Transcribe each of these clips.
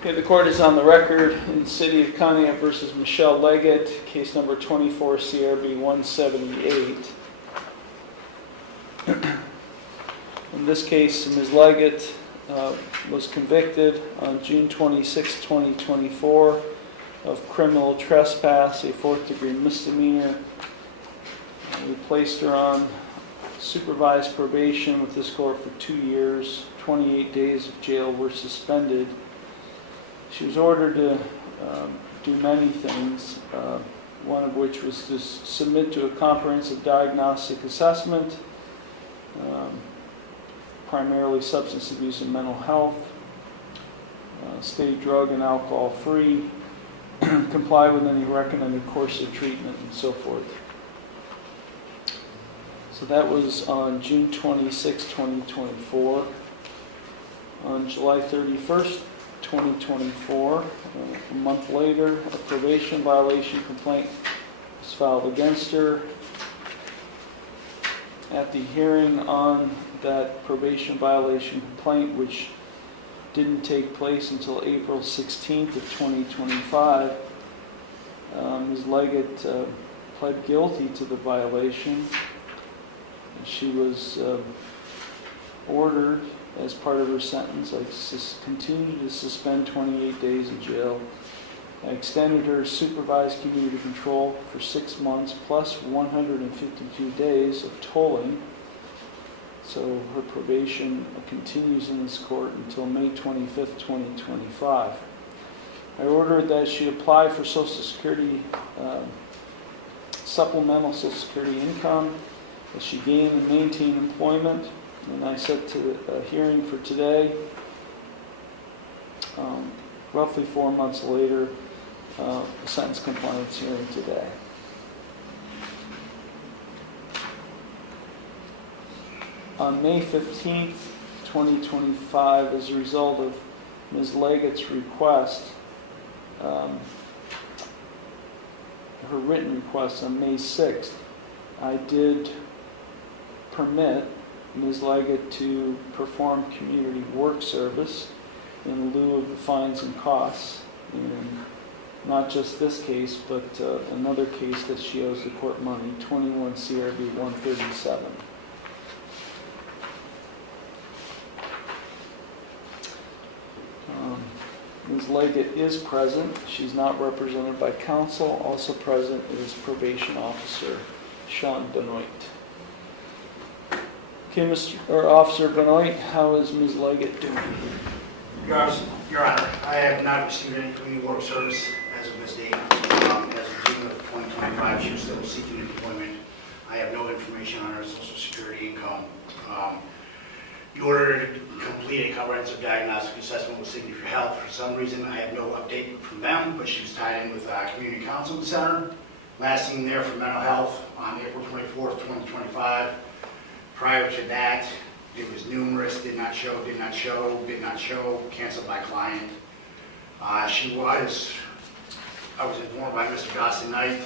Okay, the court is on the record in City of Conneaut versus Michelle Leggett, case number 24 CRB 178. In this case, Ms. Leggett was convicted on June 26, 2024 of criminal trespass, a fourth-degree misdemeanor. We placed her on supervised probation with this court for 2 years. 28 days of jail were suspended. She was ordered to do many things, one of which was to submit to a comprehensive diagnostic assessment, primarily substance abuse and mental health, stay drug and alcohol free, comply with any recommended course of treatment, and so forth. So that was on June 26, 2024. On July 31st, 2024, a month later, a probation violation complaint was filed against her. At the hearing on that probation violation complaint, which didn't take place until April 16th of 2025, Ms. Leggett pled guilty to the violation. She was ordered, as part of her sentence, I continued to suspend 28 days in jail. I extended her supervised community control for 6 months plus 152 days of tolling. So her probation continues in this court until May 25th, 2025. I ordered that she apply for Social Security, supplemental Social Security income, that she gain and maintain employment. And I set to a hearing for today. Roughly 4 months later, a sentence compliance hearing today. On May 15th, 2025, as a result of Ms. Leggett's request, her written request on May 6th, I did permit Ms. Leggett to perform community work service in lieu of the fines and costs. And not just this case, but another case that she owes the court money, 21 CRB 137. Ms. Leggett is present. She's not represented by counsel. Also present is probation officer Sean Benoit. Okay, Officer Benoit, how is Ms. Leggett doing? Your Honor, I have not received any community work service as of this date. As of June of 2025, she was still seeking employment. I have no information on her Social Security income. In order to complete a comprehensive diagnostic assessment with Signature for Health, for some reason I have no update from them, but she was tied in with Community Counseling Center. Last seen there for mental health on April 24th, 2025. Prior to that, it was numerous, did not show, canceled by client. I was informed by Mr. Dawson Knight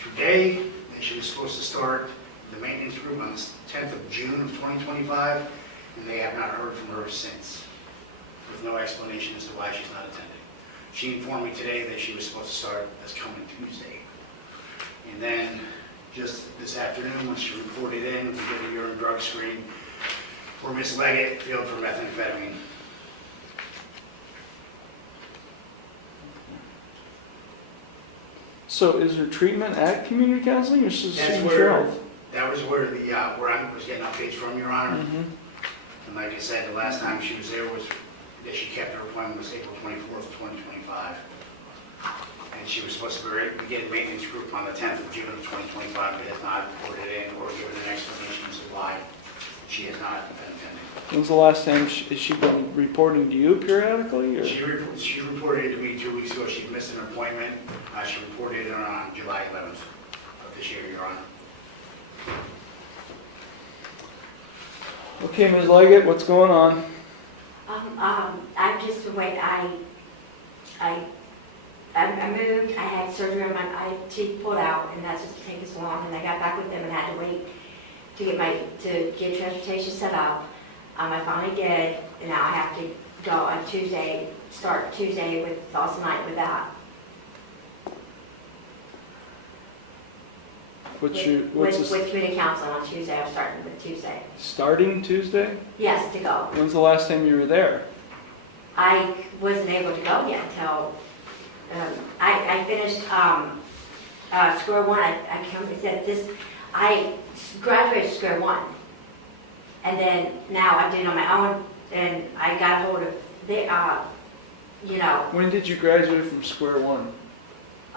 today that she was supposed to start the maintenance group on the 10th of June of 2025, and they have not heard from her since, with no explanation as to why she's not attending. She informed me today that she was supposed to start this coming Tuesday. And then just this afternoon, when she reported in, we did a urine drug screen for Ms. Leggett, failed for methamphetamine. So is her treatment at community counseling or Signature Health? That was where where I was getting updates from, Your Honor. Mm-hmm. And like I said, the last time she was there was that she kept her appointment was April 24th, 2025. And she was supposed to begin maintenance group on the 10th of June of 2025, but has not reported in or given an explanation as to why she has not been attending. When's the last time has she been reporting to you periodically? Or? She reported to me 2 weeks ago. She missed an appointment. She reported it on July 11th of this year, Your Honor. Okay, Ms. Leggett, what's going on? I'm just wait. I moved. I had surgery on my teeth pulled out, and that's just taking so long. And I got back with them and had to wait to get transportation set up. I finally did, and now I have to go on Tuesday, start Tuesday with, also night with that. What's With community counseling on Tuesday, I'm starting with Tuesday. starting Tuesday? Yes, to go. When's the last time you were there? I wasn't able to go yet until, I finished, square one. I said this, I graduated square one. And then now I'm doing it on my own, and I got a hold of the, you know, When did you graduate from square one?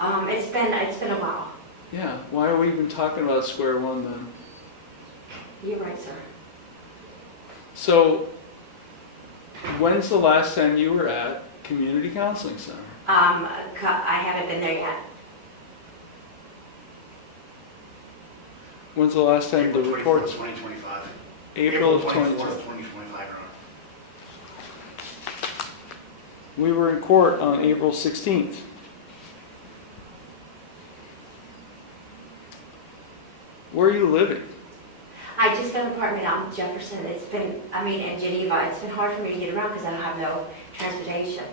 it's been a while. Yeah, why are we even talking about square one then? You're right, sir. So, when's the last time you were at Community Counseling Center? I haven't been there yet. When's the last time the April 24th, reports? 2025. April of 24th, 2020. 2025, Your Honor. We were in court on April 16th. Where are you living? I just got an apartment out in Jefferson. It's been, in Geneva. It's been hard for me to get around because I don't have no transportation.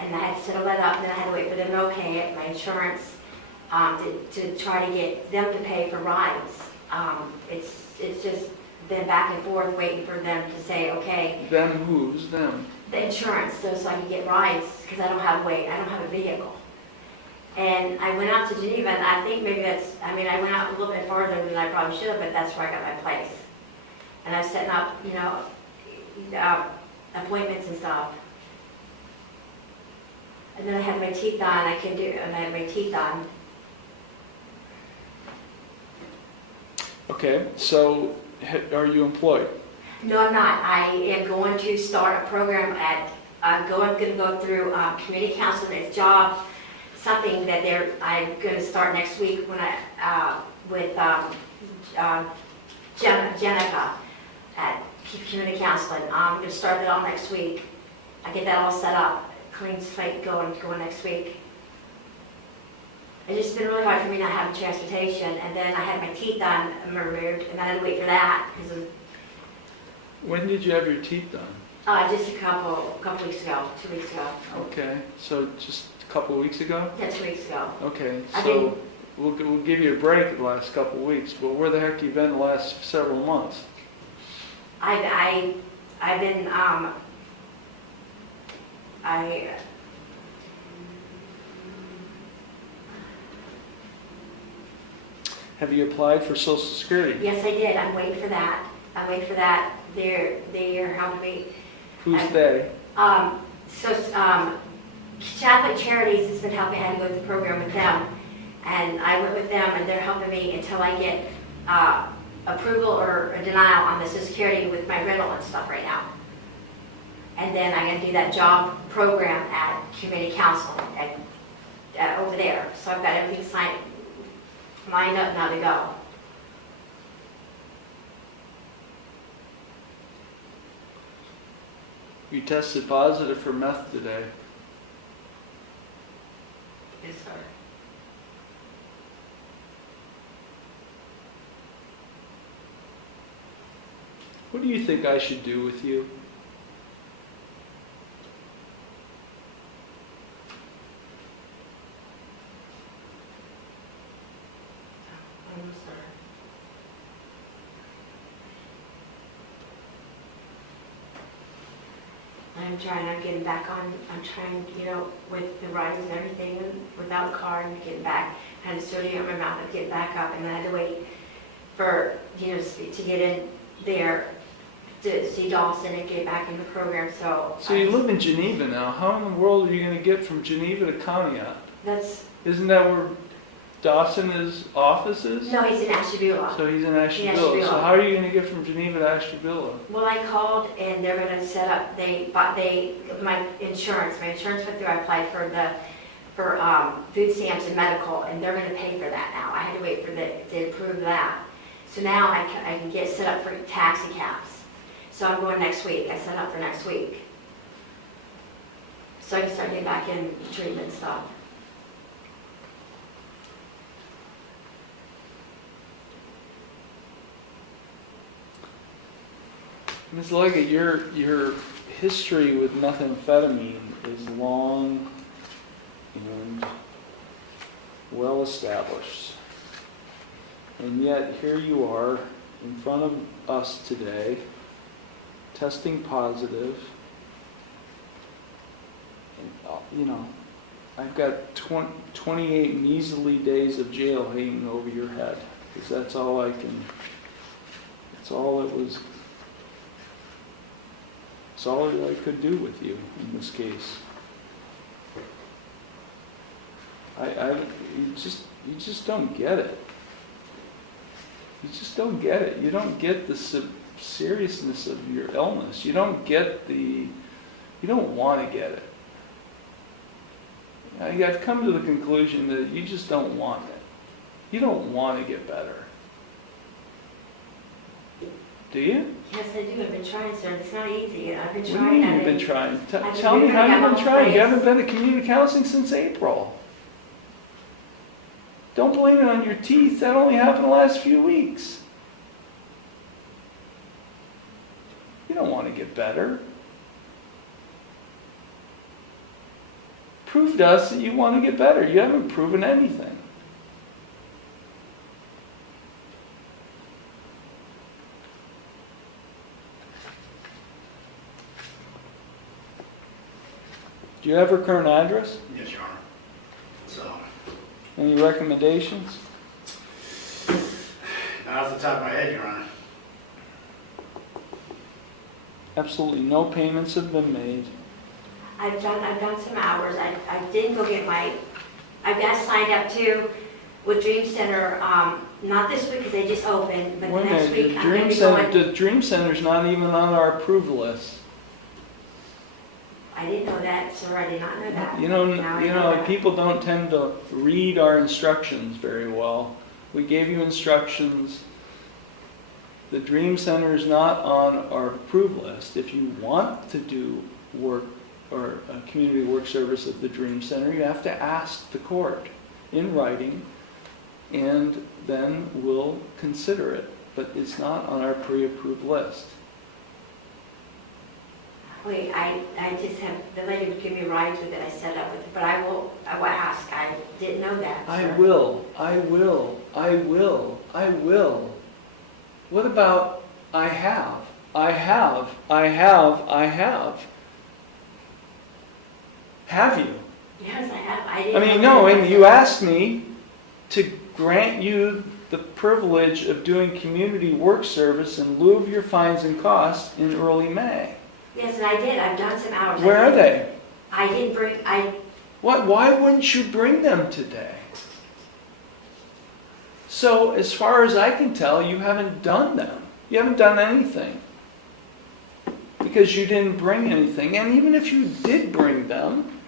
And I had to settle that up, and then I had to wait for them to okay it, my insurance, to try to get them to pay for rides. It's just been back and forth waiting for them to say, okay, Them who's them? the insurance, so I can get rides, because I don't have a vehicle. And I went out to Geneva, and I think maybe that's, I went out a little bit farther than I probably should have, but that's where I got my place. And I was setting up, appointments and stuff. And then I had my teeth on, I had my teeth on. Okay, so are you employed? No, I'm not. I am going to start a program I'm going to go through community counseling. It's job, something that I'm going to start next week when with Jenica at community counseling. I'm going to start it all next week. I get that all set up, clean slate going next week. It's just been really hard for me not having transportation, and then I had my teeth done removed, and then I had to wait for that because of When did you have your teeth done? just a couple weeks ago, 2 weeks ago. Okay, so just a couple of weeks ago? Yeah, 2 weeks ago. Okay, I so we'll give you a break the last couple of weeks, but where the heck you been the last several months? I've been Have you applied for Social Security? yes, I did. I'm waiting for that. They're helping me. Who's they? Catholic Charities has been helping. I had to go through the program with them, and I went with them, and they're helping me until I get approval or a denial on the Social Security with my rental and stuff right now. And then I'm going to do that job program at community counseling over there. So I've got everything lined up now to go. You tested positive for meth today. Yes, sir. What do you think I should do with you? I'm sorry. I'm trying on getting back on. I'm trying, with the rides and everything, and without a car and getting back. I had surgery on my mouth and getting back up, and then I had to wait for, to get in there to see Dawson and get back in the program. So You live in Geneva now. How in the world are you going to get from Geneva to Conneaut? Isn't that where Dawson's office is? No, he's in Ashtabula. So he's in Ashtabula. Ashtabula. So how are you going to get from Geneva to Ashtabula? Well, I called and they're going to set up. My insurance went through. I applied for food stamps and medical, and they're going to pay for that now. I had to wait for to approve that. So now I can get set up for taxi cabs. So I'm going next week. I set up for next week. So I can start getting back in treatment stuff. Ms. Leggett, your history with methamphetamine is long and well established. And yet here you are in front of us today, testing positive. And, I've got 28 measly days of jail hanging over your head, because that's all it was. It's all I could do with you in this case. You just don't get it. You just don't get it. You don't get the seriousness of your illness. You don't want to get it. I've come to the conclusion that you just don't want it. You don't want to get better. Do you? Yes, I do. I've been trying, sir. It's not easy. I've been What do you trying. mean you've been trying? I've been Tell me how doing you've it been trying. You all haven't been to community counseling since April. Don't blame it on your teeth. That only happened the last few weeks. You don't want to get better. Prove to us that you want to get better. You haven't proven anything. Do you have her current address? Yes, Your Honor. So, Any recommendations? not off the top of my head, Your Honor. Absolutely no payments have been made. I've done some hours. I did go get I got signed up too with Dream Center, not this week because they just opened, but the Wait a next minute, week I'm going to be going. the Dream Center's not even on our approved list. I didn't know that, sir. I did not know that. You know, Now I know that. people don't tend to read our instructions very well. We gave you instructions. The Dream Center is not on our approved list. If you want to do work or a community work service at the Dream Center, you have to ask the court in writing, and then we'll consider it. But it's not on our pre-approved list. Wait, I just have, the lady would give me rides with it. I set up with it, but I will ask. I didn't know that, I sir. will. What about I have? Have you? Yes, I have. And you asked me to grant you the privilege of doing community work service in lieu of your fines and costs in early May. Yes, and I did. I've done some hours. Where are they? I didn't bring, Why wouldn't you bring them today? So, as far as I can tell, you haven't done them. You haven't done anything. Because you didn't bring anything. And even if you did bring them,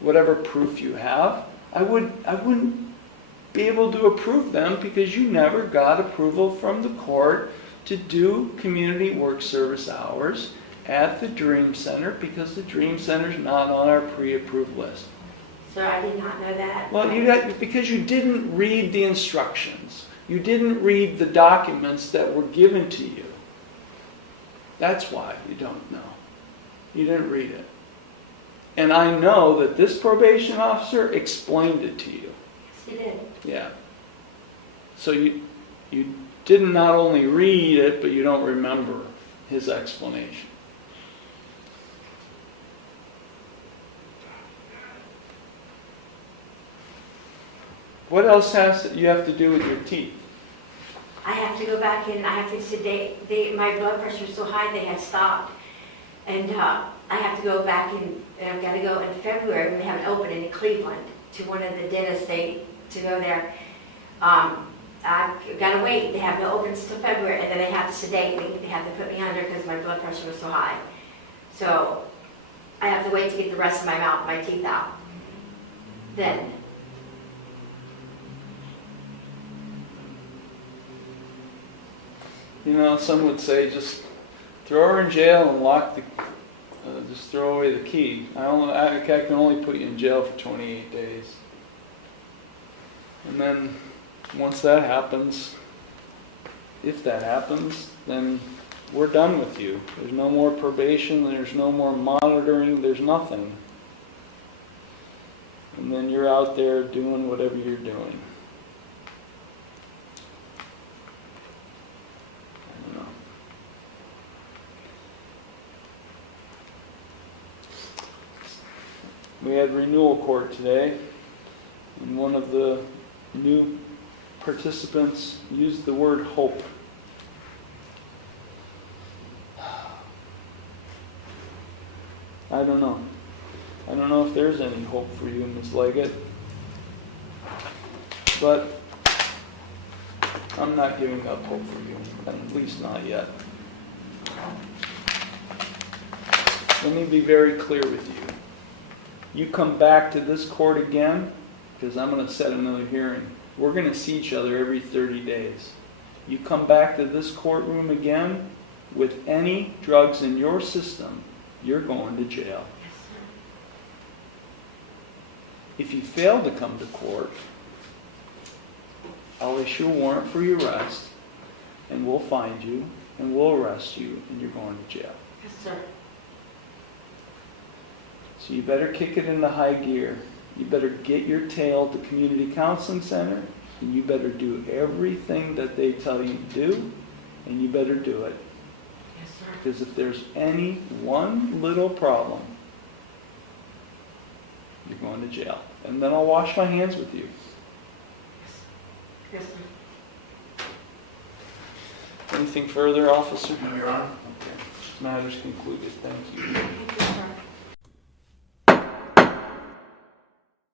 whatever proof you have, I wouldn't be able to approve them because you never got approval from the court to do community work service hours at the Dream Center because the Dream Center's not on our pre-approved list. sir, I did not know that. Well, because you didn't read the instructions. You didn't read the documents that were given to you. That's why you don't know. You didn't read it. And I know that this probation officer explained it to you. Yes, he did. Yeah. So you didn't not only read it, but you don't remember his explanation. What else you have to do with your teeth? I have to go back in, I have to sedate, my blood pressure was so high they had stopped. And I have to go back in, and I've got to go in February when they have an opening in Cleveland to one of the dentists to go there. I've got to wait, they have no openings till February, and then they have to sedate me, they have to put me under because my blood pressure was so high. So I have to wait to get the rest of my teeth out. Then. Some would say just throw her in jail and lock just throw away the key. I can only put you in jail for 28 days. And then once that happens, if that happens, then we're done with you. There's no more probation, there's no more monitoring, there's nothing. And then you're out there doing whatever you're doing. I don't know. We had renewal court today, and one of the new participants used the word hope. I don't know. I don't know if there's any hope for you, Ms. Leggett. But I'm not giving up hope for you, at least not yet. Let me be very clear with you. You come back to this court again, because I'm going to set another hearing. We're going to see each other every 30 days. You come back to this courtroom again with any drugs in your system, you're going to jail. If you fail to come to court, I'll issue a warrant for your arrest, and we'll find you, and we'll arrest you, and you're going to jail. Yes, sir. So you better kick it into high gear. You better get your tail to community counseling center, and you better do everything that they tell you to do, and you better do it. Yes, sir. Because if there's any one little problem, you're going to jail. And then I'll wash my hands with you. Yes, sir. Anything further, officer? No, Your Honor. Okay. Matters concluded. Thank you. Thank you, sir.